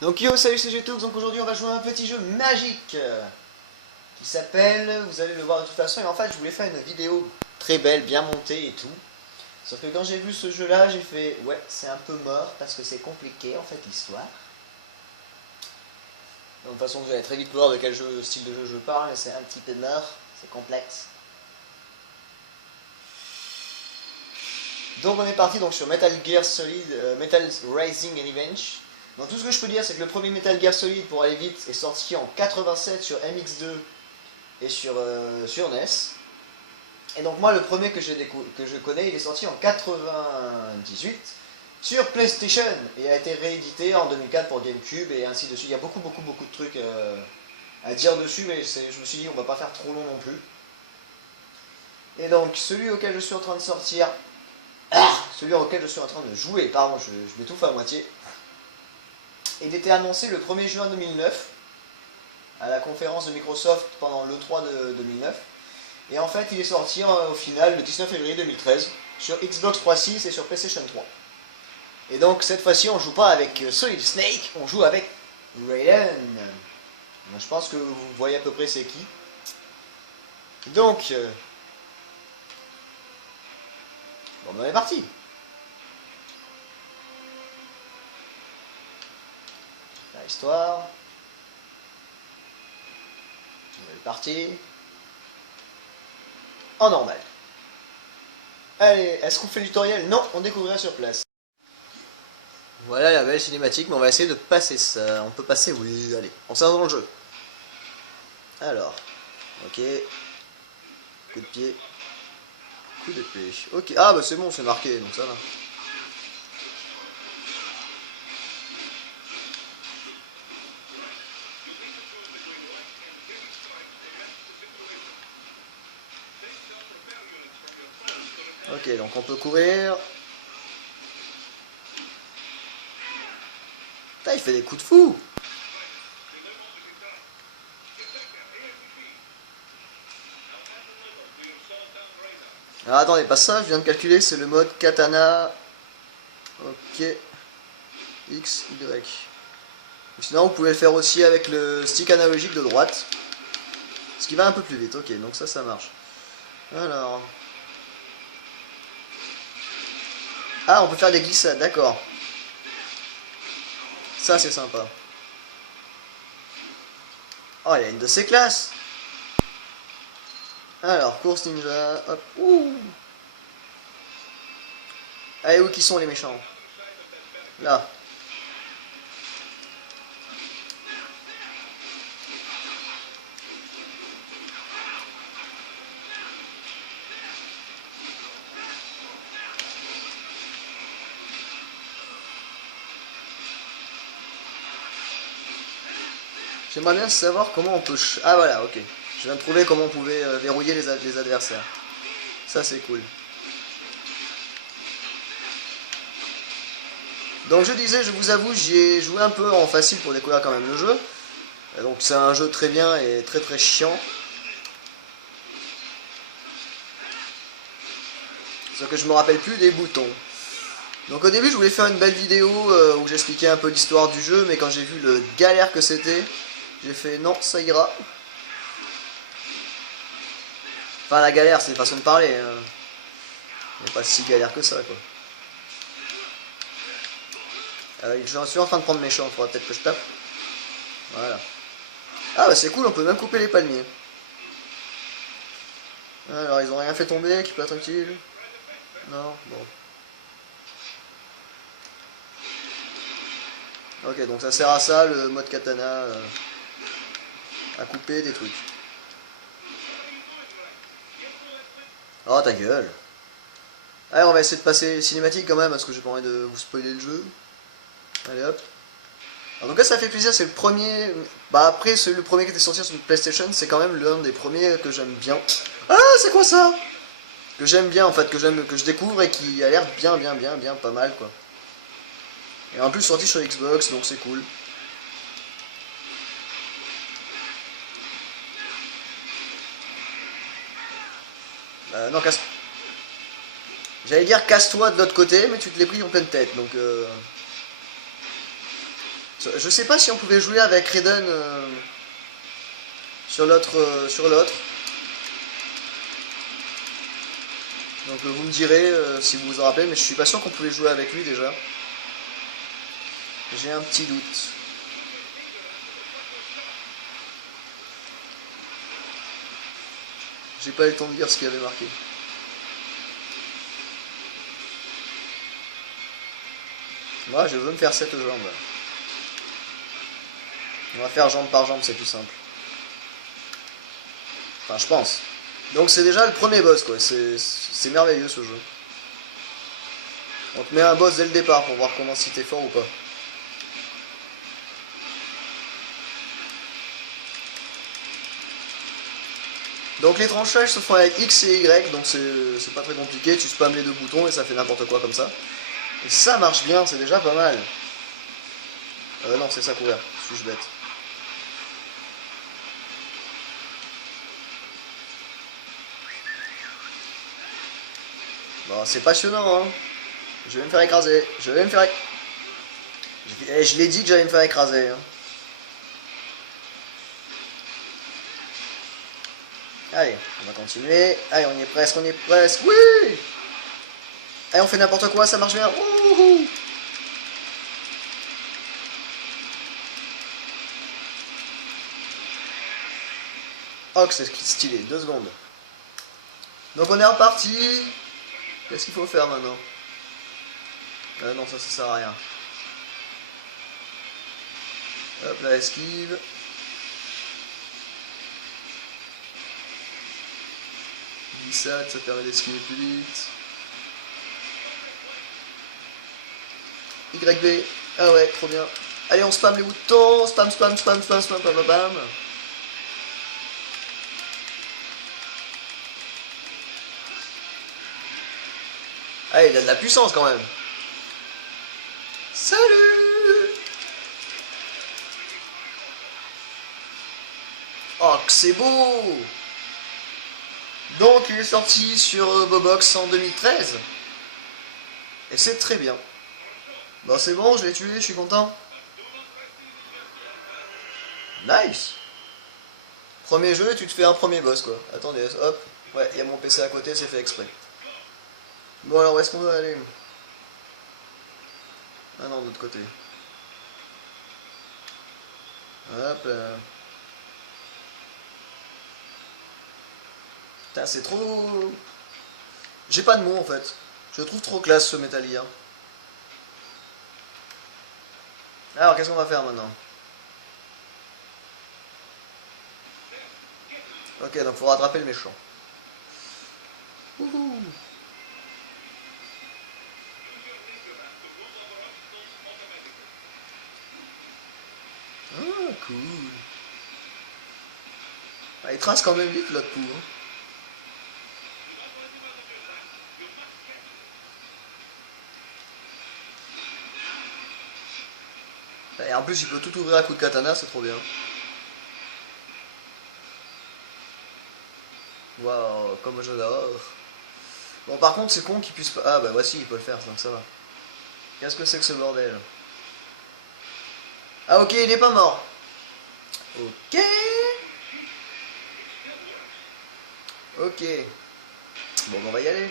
Donc yo, salut, c'est Getox. Donc aujourd'hui on va jouer à un petit jeu magique qui s'appelle, vous allez le voir de toute façon, et en fait je voulais faire une vidéo très belle, bien montée et tout. Sauf que quand j'ai vu ce jeu là, j'ai fait ouais, c'est un peu mort parce que c'est compliqué en fait l'histoire. Donc de toute façon vous allez très vite voir de quel style de jeu je parle, mais c'est un petit peu mort, c'est complexe. Donc on est parti donc sur Metal Gear Solid, Metal Rising and Revenge. Donc tout ce que je peux dire c'est que le premier Metal Gear Solid pour aller vite est sorti en 87 sur MX2 et sur NES. Et donc moi le premier que je connais il est sorti en 98 sur PlayStation et a été réédité en 2004 pour GameCube et ainsi de suite. Il y a beaucoup de trucs à dire dessus, mais je me suis dit on va pas faire trop long non plus. Et donc celui auquel je suis en train de sortir, celui auquel je suis en train de jouer, pardon, je m'étouffe à moitié. Il était annoncé le 1er juin 2009 à la conférence de Microsoft pendant l'E3 de 2009. Et en fait, il est sorti au final le 19 février 2013 sur Xbox 360 et sur PlayStation 3. Et donc cette fois-ci, on joue pas avec Solid Snake, on joue avec Raiden. Je pense que vous voyez à peu près c'est qui. Donc, bon, on est parti. Histoire. Nouvelle partie. En normal. Allez, est-ce qu'on fait le tutoriel? Non, on découvrira sur place. Voilà la belle cinématique, mais on va essayer de passer ça. On peut passer, oui, allez, on s'en va dans le jeu. Alors, ok. Coup de pied. Coup d'épée. Ok, ah bah c'est bon, c'est marqué, donc ça va. Ok, donc on peut courir. Putain, il fait des coups de fou. Alors attendez, pas ça, je viens de calculer, c'est le mode katana. Ok. X, Y. Sinon, vous pouvez le faire aussi avec le stick analogique de droite. Ce qui va un peu plus vite, ok, donc ça marche. Alors. Ah, on peut faire des glissades, d'accord. Ça, c'est sympa. Oh, il y a une de ces classes. Alors, course ninja, hop, ouh. Allez, où qui sont les méchants? Là. J'aimerais bien savoir comment on peut... Ah voilà, ok. Je viens de trouver comment on pouvait verrouiller les adversaires. Ça c'est cool. Donc je disais, je vous avoue, j'y ai joué un peu en facile pour découvrir quand même le jeu. Donc c'est un jeu très bien et très chiant. Sauf que je me rappelle plus des boutons. Donc au début je voulais faire une belle vidéo où j'expliquais un peu l'histoire du jeu, mais quand j'ai vu le galère que c'était, j'ai fait non, ça ira. Enfin la galère c'est une façon de parler, hein. Mais pas si galère que ça quoi. Je suis en train de prendre mes champs, il faudra peut-être que je tape. Voilà. Ah bah c'est cool, on peut même couper les palmiers. Alors ils ont rien fait tomber, qui peut être utile. Non, bon. Ok, donc ça sert à ça, le mode katana, à couper des trucs. Oh ta gueule. Allez, on va essayer de passer cinématique quand même, parce que j'ai pas envie de vous spoiler le jeu. Allez hop. En tout cas ça fait plaisir, c'est le premier... Bah après, le premier qui était sorti sur PlayStation, c'est quand même l'un des premiers que j'aime bien. Ah, c'est quoi ça? Que j'aime bien en fait, que je découvre et qui a l'air bien pas mal quoi. Et en plus sorti sur Xbox, donc c'est cool. Non, casse... J'allais dire casse-toi de l'autre côté, mais tu te l'es pris en pleine tête, donc... Je sais pas si on pouvait jouer avec Raiden sur l'autre. Donc vous me direz si vous vous en rappelez, mais je suis pas sûr qu'on pouvait jouer avec lui déjà. J'ai un petit doute. J'ai pas eu le temps de dire ce qu'il y avait marqué. Moi, je veux me faire cette jambe. On va faire jambe par jambe, c'est plus simple. Enfin, je pense. Donc c'est déjà le premier boss, quoi. C'est merveilleux ce jeu. On te met un boss dès le départ pour voir comment si t'es fort ou pas. Donc les tranchages se font avec X et Y, donc c'est pas très compliqué, tu spams les deux boutons et ça fait n'importe quoi comme ça. Et ça marche bien, c'est déjà pas mal. Non, c'est ça couvert, suis-je bête. Bon, c'est passionnant, hein. Je vais me faire écraser, je vais me faire écraser. Je l'ai dit que j'allais me faire écraser, hein. Allez, on va continuer. Allez, on y est presque, on y est presque. Oui! Allez, on fait n'importe quoi, ça marche bien. Wouhou! Oh, que c'est stylé, 2 secondes. Donc on est reparti. Qu'est-ce qu'il faut faire maintenant? Non, ça sert à rien. Hop, la esquive. Glissade, ça permet d'esquiver plus vite. YB. Ah ouais, trop bien. Allez, on spam les boutons. Spam, spam, spam, spam, spam, bam, bam, bam. Ah, il a de la puissance quand même. Salut! Oh, que c'est beau! Donc, il est sorti sur Bobox en 2013. Et c'est très bien. Bon, c'est bon, je l'ai tué, je suis content. Nice! Premier jeu, tu te fais un premier boss, quoi. Attendez, hop. Ouais, il y a mon PC à côté, c'est fait exprès. Bon, alors, où est-ce qu'on doit aller? Ah non, de l'autre côté. Hop là. Putain, c'est trop... J'ai pas de mots, en fait. Je le trouve trop classe, ce Metal Gear. Alors, qu'est-ce qu'on va faire maintenant? Ok, donc faut rattraper le méchant. Wouhou. Ah, cool. Ah, il trace quand même vite l'autre pou. Hein. Et en plus, il peut tout ouvrir à coup de katana, c'est trop bien. Waouh, comme j'adore. Bon, par contre, c'est con qu'il puisse pas. Ah, bah voici, il peut le faire, donc ça va. Qu'est-ce que c'est que ce bordel? Ah, ok, il est pas mort. Ok. Ok. Bon, on va y aller.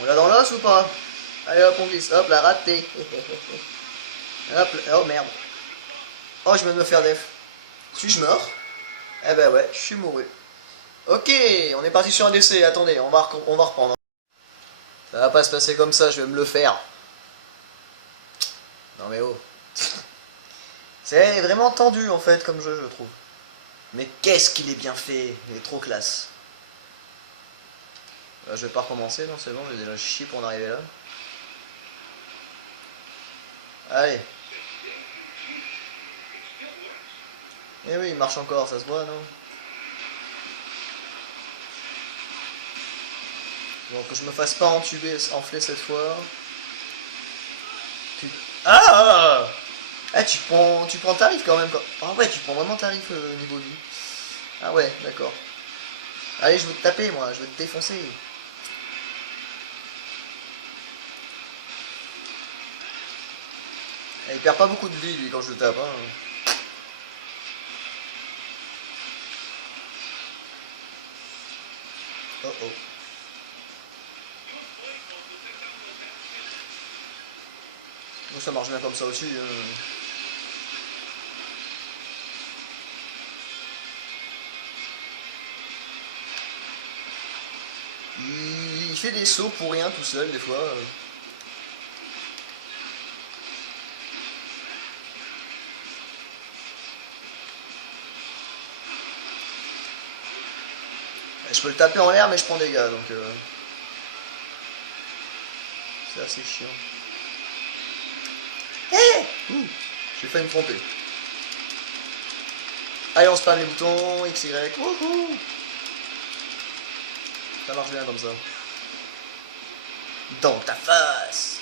On l'a dans l'os ou pas? Allez hop, on glisse. Hop, la raté. Hop, oh merde. Oh, je viens de me faire def. Suis-je mort? Eh ben ouais, je suis mouru. Ok, on est parti sur un décès. Attendez, on va reprendre. Ça va pas se passer comme ça, je vais me le faire. Non mais oh. C'est vraiment tendu en fait comme jeu, je trouve. Mais qu'est-ce qu'il est bien fait, il est trop classe. Je vais pas recommencer, non c'est bon, j'ai déjà chié pour en arriver là. Allez. Eh oui, il marche encore, ça se voit, non? Bon, que je me fasse pas entuber, enfler cette fois. Ah! Ah, tu prends tarif quand même. Ah ouais, tu prends vraiment tarif niveau vie. Ah ouais, d'accord. Allez, je veux te taper, moi, je veux te défoncer. il perd pas beaucoup de vie lui quand je le tape. Hein. Oh oh. Bon, ça marche bien comme ça aussi. Il fait des sauts pour rien tout seul des fois. Je peux le taper en l'air mais je prends des dégâts donc c'est assez chiant. Hé j'ai failli me tromper. Allez on spam les boutons, X, Y, wouhou. Ça marche bien comme ça. Dans ta face.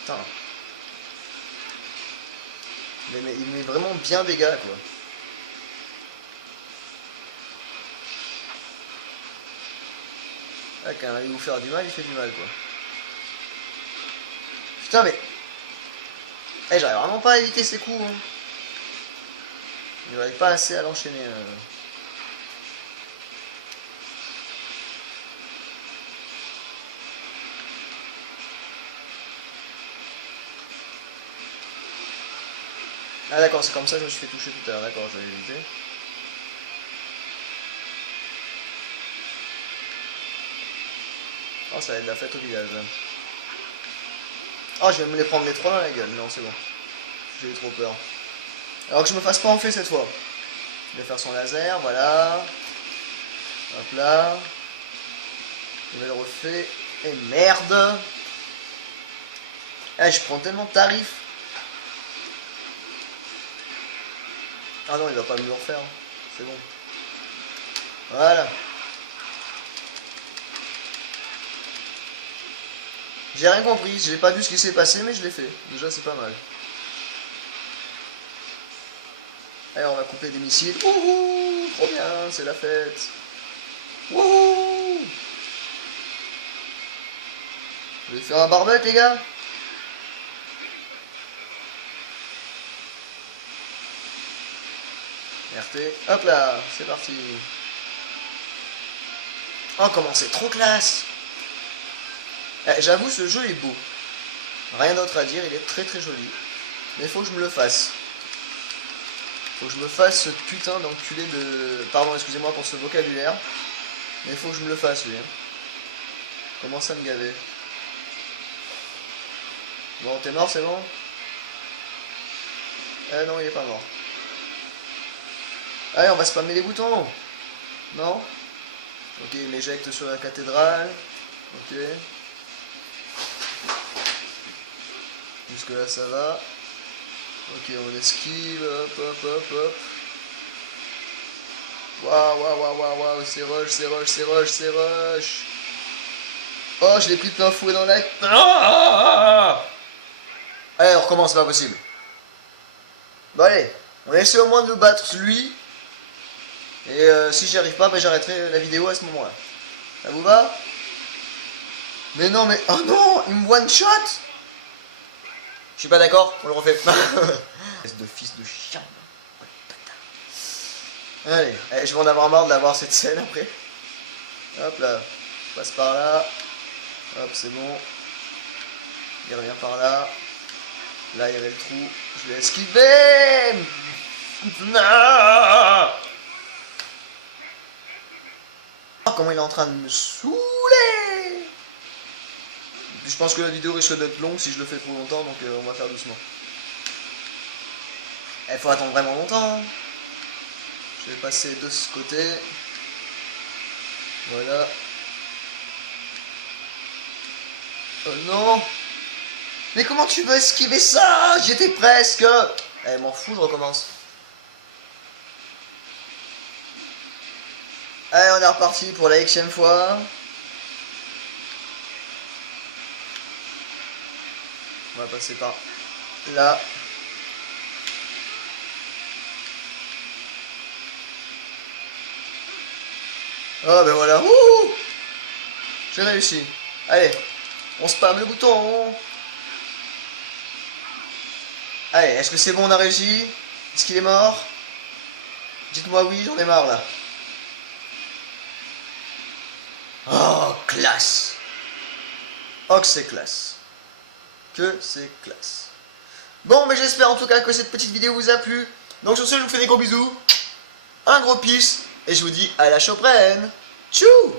Putain. Mais il met vraiment bien des dégâts quoi. Ah, quand il arrive vous faire du mal, il fait du mal quoi. Putain mais... Eh j'arrive vraiment pas à éviter ces coups hein. Il n'arrive pas assez à l'enchaîner. Ah d'accord, c'est comme ça que je me suis fait toucher tout à l'heure, d'accord, je vais éviter. Oh ça va être de la fête au village là. Oh je vais me les prendre les trois dans la gueule, non c'est bon. J'ai eu trop peur. Alors que je me fasse pas en fait cette fois. Il va faire son laser, voilà. Hop là. Il me le refait. Et merde. Ah je prends tellement de tarifs. Ah non il va pas me le refaire. C'est bon. Voilà. J'ai rien compris, j'ai pas vu ce qui s'est passé mais je l'ai fait. Déjà c'est pas mal. Allez on va couper des missiles. Wouhou, trop bien, c'est la fête. Wouhou. Je vais faire un barbecue les gars. RT, hop là, c'est parti. Oh comment c'est trop classe. J'avoue ce jeu est beau. Rien d'autre à dire, il est très très joli. Mais il faut que je me le fasse. Faut que je me fasse ce putain d'enculé de... Pardon, excusez-moi pour ce vocabulaire. Mais il faut que je me le fasse lui. Hein. Comment ça me gaver. Bon, t'es mort, c'est bon? Non, il est pas mort. Allez, on va spammer les boutons. Non? Ok, il m'éjecte sur la cathédrale. Ok. Jusque là ça va. Ok, on esquive, hop, hop, hop, hop. Waouh, waouh, waouh, waouh, waouh, c'est rush, c'est rush, c'est rush, c'est rush. Oh, je l'ai pris plein fouet dans la... Ah. Allez, on recommence, c'est pas possible. Bon allez, on essaie au moins de battre lui. Et si j'y arrive pas, bah, j'arrêterai la vidéo à ce moment-là. Ça vous va? Mais non, mais... Oh non, il me one-shot. Je suis pas d'accord, on le refait. Espèce de fils de chien. Allez, je vais en avoir marre de l'avoir cette scène après. Hop là, je passe par là. Hop, c'est bon. Il revient par là. Là, il y avait le trou. Je l'ai esquivé. Oh, comment il est en train de me saouler. Je pense que la vidéo risque d'être longue si je le fais trop longtemps, donc on va faire doucement. Il faut attendre vraiment longtemps. Hein. Je vais passer de ce côté. Voilà. Oh non. Mais comment tu veux esquiver ça? J'étais presque. Eh, m'en fous, je recommence. Allez, on est reparti pour la Xème fois. On va passer par là. Ah ben voilà. Ouh, j'ai réussi. Allez, on spam le bouton. Allez, est-ce que c'est bon, on a réussi? Est-ce qu'il est mort? Dites-moi oui, j'en ai marre là. Oh, classe. Oh, que c'est classe. Que c'est classe. Bon, mais j'espère en tout cas que cette petite vidéo vous a plu. Donc sur ce, je vous fais des gros bisous. Un gros peace. Et je vous dis à la prochaine. Tchou!